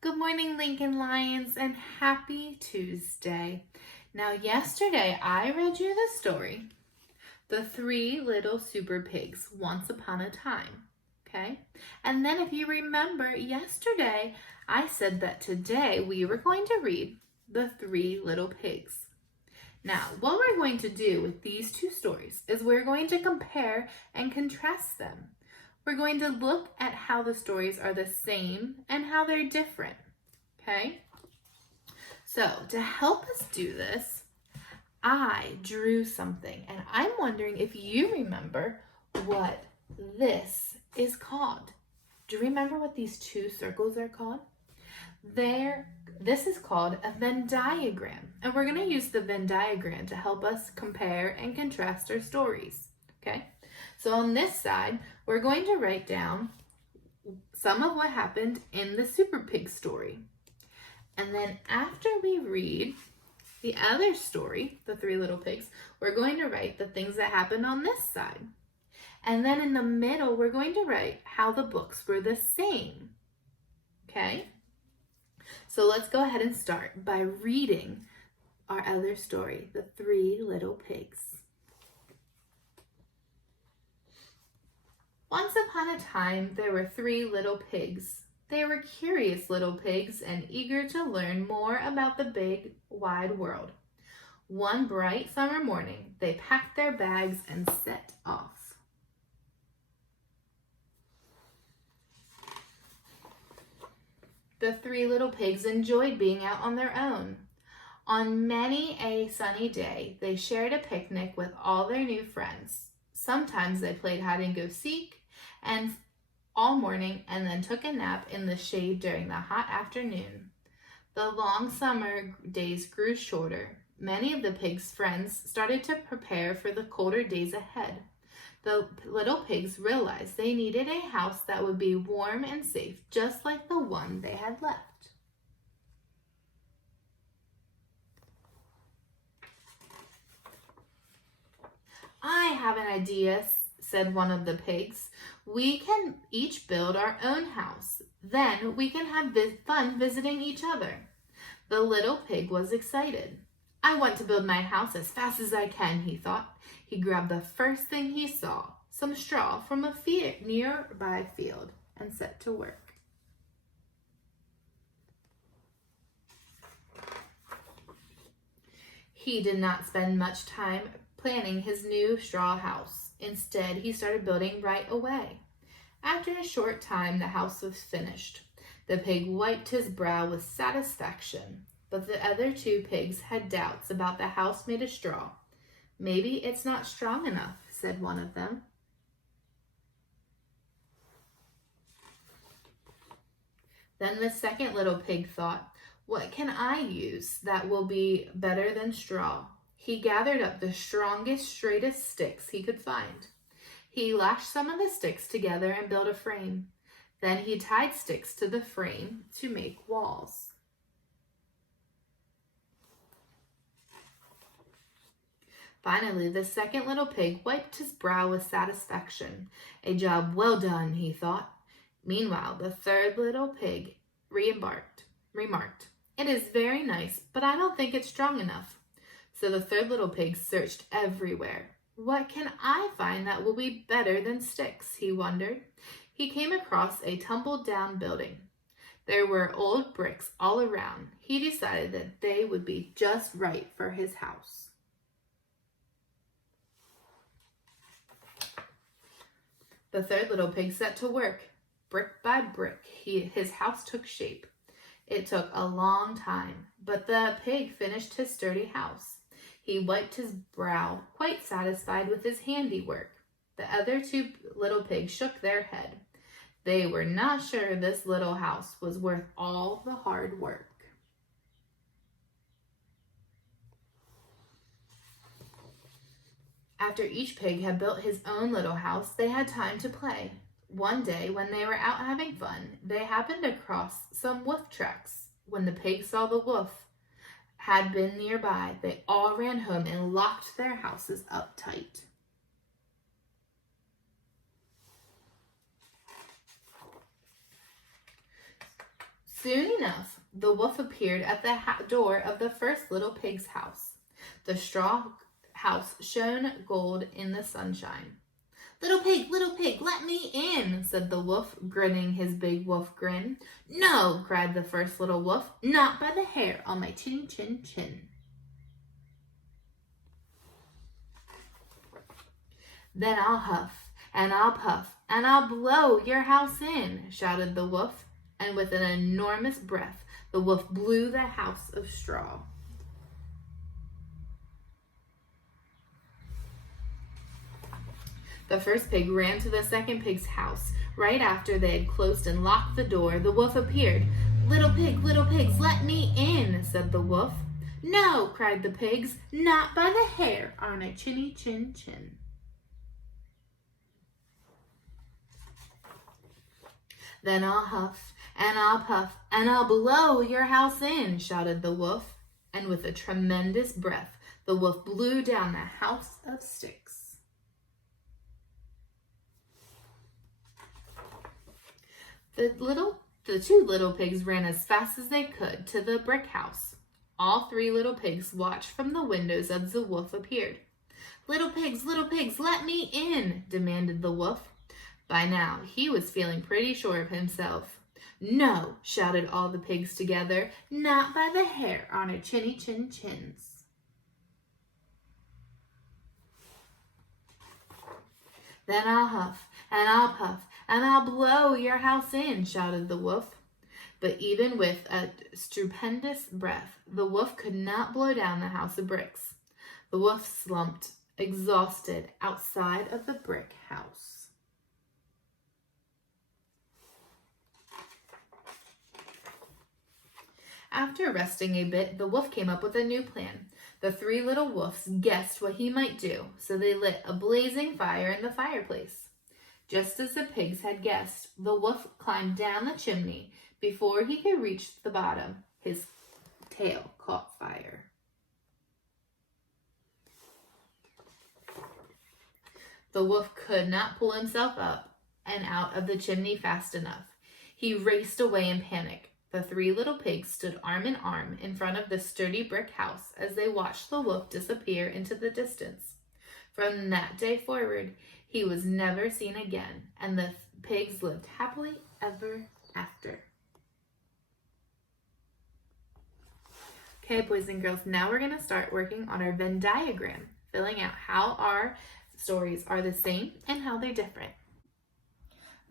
Good morning, Lincoln Lions, and happy Tuesday. Now, yesterday I read you the story, The Three Little Super Pigs, Once Upon a Time. Okay? And then if you remember, yesterday I said that today we were going to read The Three Little Pigs. Now, what we're going to do with these two stories is we're going to compare and contrast them. We're going to look at how the stories are the same and how they're different, okay? So to help us do this, I drew something, and I'm wondering if you remember what this is called. Do you remember what these two circles are called? This is called a Venn diagram, and we're going to use the Venn diagram to help us compare and contrast our stories, okay? So on this side, we're going to write down some of what happened in the Super Pig story. And then after we read the other story, The Three Little Pigs, we're going to write the things that happened on this side. And then in the middle, we're going to write how the books were the same, okay? So let's go ahead and start by reading our other story, The Three Little Pigs. Once upon a time, there were three little pigs. They were curious little pigs and eager to learn more about the big, wide world. One bright summer morning, they packed their bags and set off. The three little pigs enjoyed being out on their own. On many a sunny day, they shared a picnic with all their new friends. Sometimes they played hide and go seek and all morning and then took a nap in the shade during the hot afternoon. The long summer days grew shorter. Many of the pigs' friends started to prepare for the colder days ahead. The little pigs realized they needed a house that would be warm and safe, just like the one they had left. I have an idea, said one of the pigs. We can each build our own house. Then we can have fun visiting each other. The little pig was excited. I want to build my house as fast as I can, he thought. He grabbed the first thing he saw, some straw from a nearby field, and set to work. He did not spend much time planning his new straw house. Instead, he started building right away. After a short time, the house was finished. The pig wiped his brow with satisfaction, but the other two pigs had doubts about the house made of straw. Maybe it's not strong enough, said one of them. Then the second little pig thought, what can I use that will be better than straw? He gathered up the strongest, straightest sticks he could find. He lashed some of the sticks together and built a frame. Then he tied sticks to the frame to make walls. Finally, the second little pig wiped his brow with satisfaction. A job well done, he thought. Meanwhile, the third little pig remarked, it is very nice, but I don't think it's strong enough. So the third little pig searched everywhere. What can I find that will be better than sticks, he wondered. He came across a tumbled-down building. There were old bricks all around. He decided that they would be just right for his house. The third little pig set to work. Brick by brick, his house took shape. It took a long time, but the pig finished his sturdy house. He wiped his brow, quite satisfied with his handiwork. The other two little pigs shook their head. They were not sure this little house was worth all the hard work. After each pig had built his own little house, they had time to play. One day, when they were out having fun, they happened across some wolf tracks. When the pigs saw the wolf had been nearby, they all ran home and locked their houses up tight. Soon enough, the wolf appeared at the door of the first little pig's house. The straw house shone gold in the sunshine. Little pig, let me in, said the wolf, grinning his big wolf grin. No, cried the first little wolf, not by the hair on my chin, chin, chin. Then I'll huff, and I'll puff, and I'll blow your house in, shouted the wolf, and with an enormous breath, the wolf blew the house of straw. The first pig ran to the second pig's house. Right after they had closed and locked the door, the wolf appeared. Little pigs, let me in, said the wolf. No, cried the pigs, not by the hair on a chinny chin chin. Then I'll huff, and I'll puff, and I'll blow your house in, shouted the wolf. And with a tremendous breath, the wolf blew down the house of sticks. The two little pigs ran as fast as they could to the brick house. All three little pigs watched from the windows as the wolf appeared. Little pigs, let me in, demanded the wolf. By now, he was feeling pretty sure of himself. No, shouted all the pigs together, not by the hair on our chinny chin chins. Then I'll huff, and I'll puff, and I'll blow your house in, shouted the wolf. But even with a stupendous breath, the wolf could not blow down the house of bricks. The wolf slumped, exhausted, outside of the brick house. After resting a bit, the wolf came up with a new plan. The three little wolves guessed what he might do, so they lit a blazing fire in the fireplace. Just as the pigs had guessed, the wolf climbed down the chimney. Before he could reach the bottom, his tail caught fire. The wolf could not pull himself up and out of the chimney fast enough. He raced away in panic. The three little pigs stood arm in arm in front of the sturdy brick house as they watched the wolf disappear into the distance. From that day forward, he was never seen again, and the pigs lived happily ever after. Okay, boys and girls, now we're going to start working on our Venn diagram, filling out how our stories are the same and how they're different.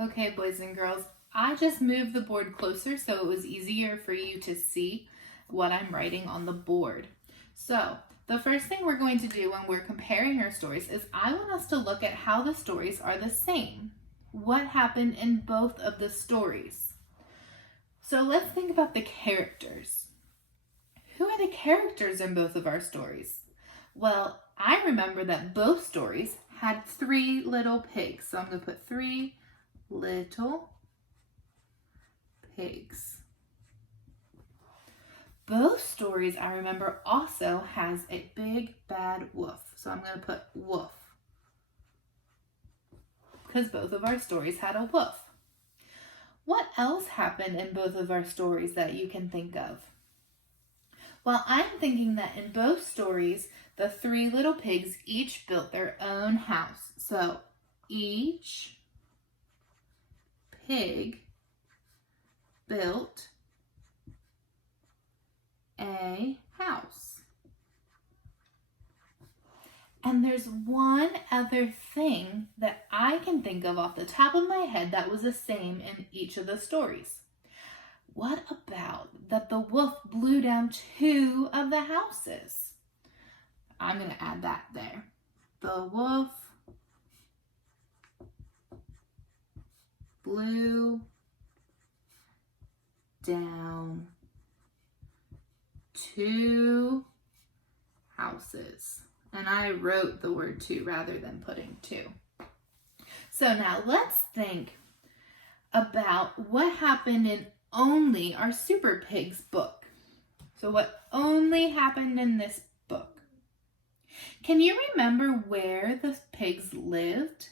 Okay, boys and girls, I just moved the board closer so it was easier for you to see what I'm writing on the board. So, the first thing we're going to do when we're comparing our stories is I want us to look at how the stories are the same. What happened in both of the stories? So let's think about the characters. Who are the characters in both of our stories? Well, I remember that both stories had three little pigs. So I'm going to put three little pigs. Both stories, I remember, also has a big bad wolf. So I'm going to put wolf, because both of our stories had a wolf. What else happened in both of our stories that you can think of? Well, I'm thinking that in both stories, the three little pigs each built their own house. So each pig built a house. And there's one other thing that I can think of off the top of my head that was the same in each of the stories. What about that the wolf blew down two of the houses? I'm going to add that there. The wolf blew down two houses. And I wrote the word two rather than putting two. So now let's think about what happened in only our Super Pigs book. So what only happened in this book? Can you remember where the pigs lived?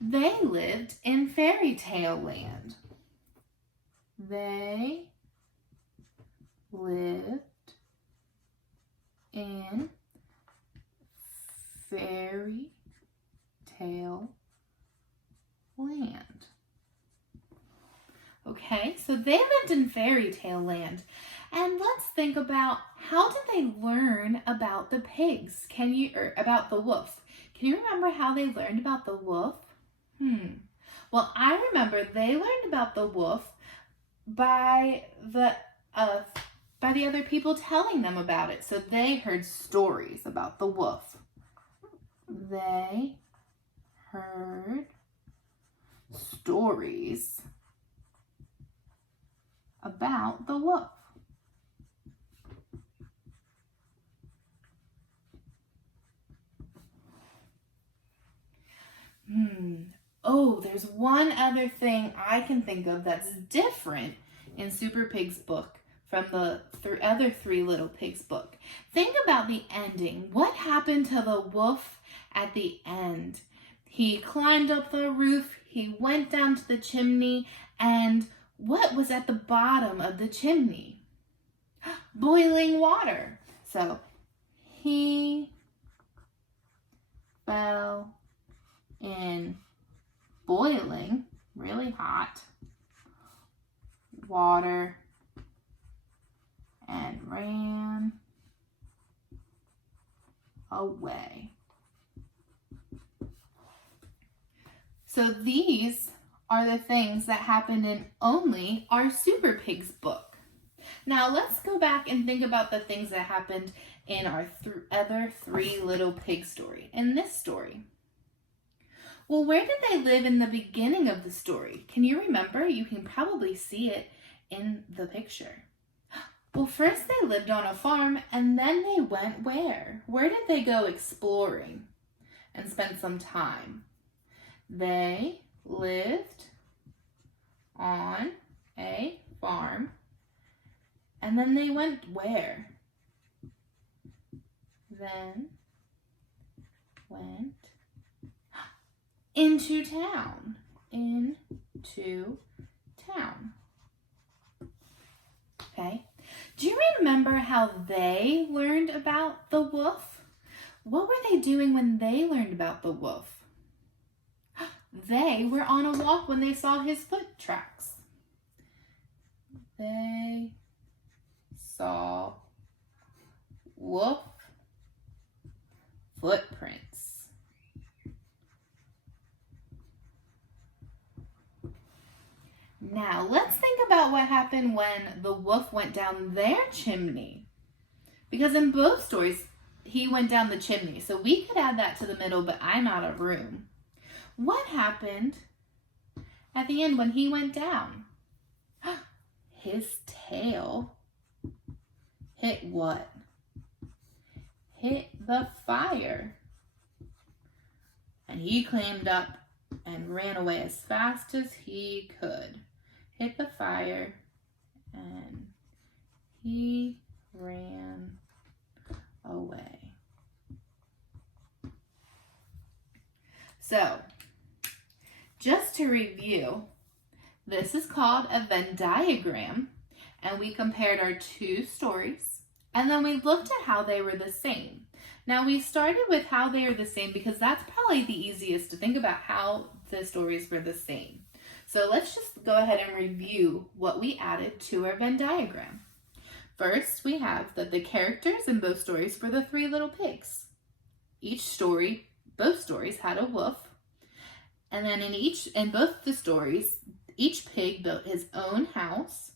They lived in fairy tale land. They lived in fairy tale land. Okay, so they lived in fairy tale land. And let's think about, how did they learn about the pigs? Or about the wolf? Can you remember how they learned about the wolf? Well, I remember they learned about the wolf by the other people telling them about it. So they heard stories about the wolf. They heard stories about the wolf. Oh, there's one other thing I can think of that's different in Super Pig's book from the other Three Little Pigs book. Think about the ending. What happened to the wolf at the end? He climbed up the roof, he went down to the chimney, and what was at the bottom of the chimney? Boiling water. So he fell in boiling, really hot water and ran away. So these are the things that happened in only our Super Pigs book. Now let's go back and think about the things that happened in our other Three Little Pig story. In this story, well, where did they live in the beginning of the story? Can you remember? You can probably see it in the picture. Well, first they lived on a farm, and then they went where? Where did they go exploring and spend some time? They lived on a farm, and then they went where? Then went into town. Into town. Okay. Do you remember how they learned about the wolf? What were they doing when they learned about the wolf? They were on a walk when they saw his foot tracks. They saw wolf footprints. Now, let's think about what happened when the wolf went down their chimney. Because in both stories, he went down the chimney. So we could add that to the middle, but I'm out of room. What happened at the end when he went down? His tail hit what? Hit the fire. And he climbed up and ran away as fast as he could. Hit the fire and he ran away. So, just to review, this is called a Venn diagram, and we compared our two stories, and then we looked at how they were the same. Now, we started with how they are the same because that's probably the easiest to think about how the stories were the same. So let's just go ahead and review what we added to our Venn diagram. First, we have that the characters in both stories were the Three Little Pigs. Both stories had a wolf. And then in both the stories, each pig built his own house.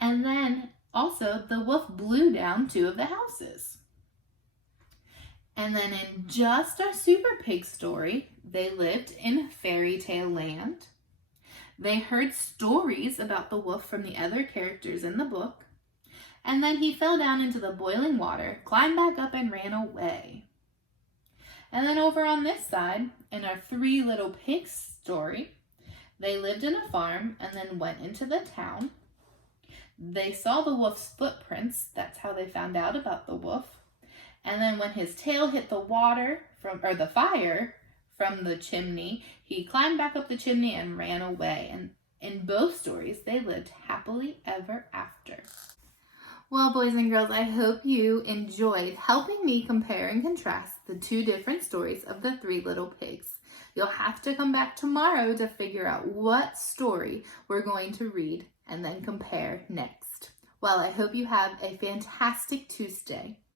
And then also the wolf blew down two of the houses. And then in just our Super Pig story, they lived in fairy tale land. They heard stories about the wolf from the other characters in the book. And then he fell down into the boiling water, climbed back up, and ran away. And then over on this side, in our Three Little Pigs story, they lived in a farm and then went into the town. They saw the wolf's footprints. That's how they found out about the wolf. And then when his tail hit the fire from the chimney, he climbed back up the chimney and ran away. And In both stories, they lived happily ever after. Well, boys and girls, I hope you enjoyed helping me compare and contrast the two different stories of the three little pigs. You'll have to come back tomorrow to figure out what story we're going to read and then compare next. Well, I hope you have a fantastic Tuesday.